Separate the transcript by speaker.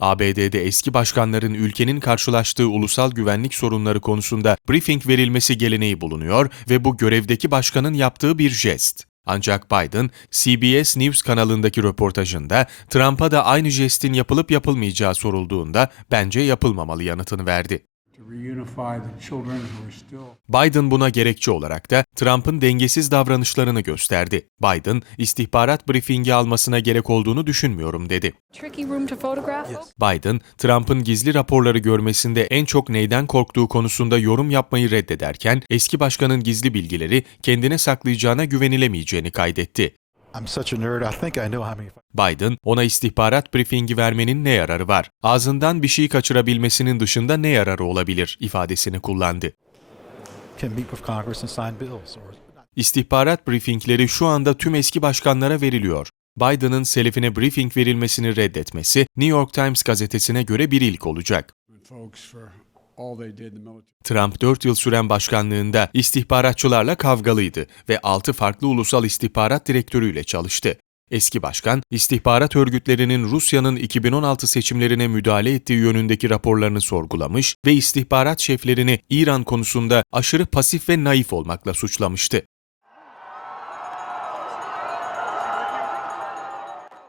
Speaker 1: ABD'de eski başkanların ülkenin karşılaştığı ulusal güvenlik sorunları konusunda briefing verilmesi geleneği bulunuyor ve bu görevdeki başkanın yaptığı bir jest. Ancak Biden, CBS News kanalındaki röportajında Trump'a da aynı jestin yapılıp yapılmayacağı sorulduğunda bence yapılmamalı yanıtını verdi.
Speaker 2: To reunify the children who are still
Speaker 1: Biden buna gerekçe olarak da Trump'ın dengesiz davranışlarını gösterdi. Biden, istihbarat briefingi almasına gerek olduğunu düşünmüyorum dedi. Biden, Trump'ın gizli raporları görmesinde en çok neyden korktuğu konusunda yorum yapmayı reddederken, eski başkanın gizli bilgileri kendine saklayacağına güvenilemeyeceğini kaydetti.
Speaker 3: I'm such a nerd. I think I know how many.
Speaker 1: Biden, ona istihbarat briefingi vermenin ne yararı var? Ağzından bir şey kaçırabilmesinin dışında ne yararı olabilir ifadesini kullandı.
Speaker 3: Can meet with Congress and sign bills. Or
Speaker 1: İstihbarat briefingleri şu anda tüm eski başkanlara veriliyor. Biden'ın selefine briefing verilmesini reddetmesi New York Times gazetesine göre bir ilk olacak. Trump 4 yıl süren başkanlığında istihbaratçılarla kavgalıydı ve 6 farklı ulusal istihbarat direktörüyle çalıştı. Eski başkan, istihbarat örgütlerinin Rusya'nın 2016 seçimlerine müdahale ettiği yönündeki raporlarını sorgulamış ve istihbarat şeflerini İran konusunda aşırı pasif ve naif olmakla suçlamıştı.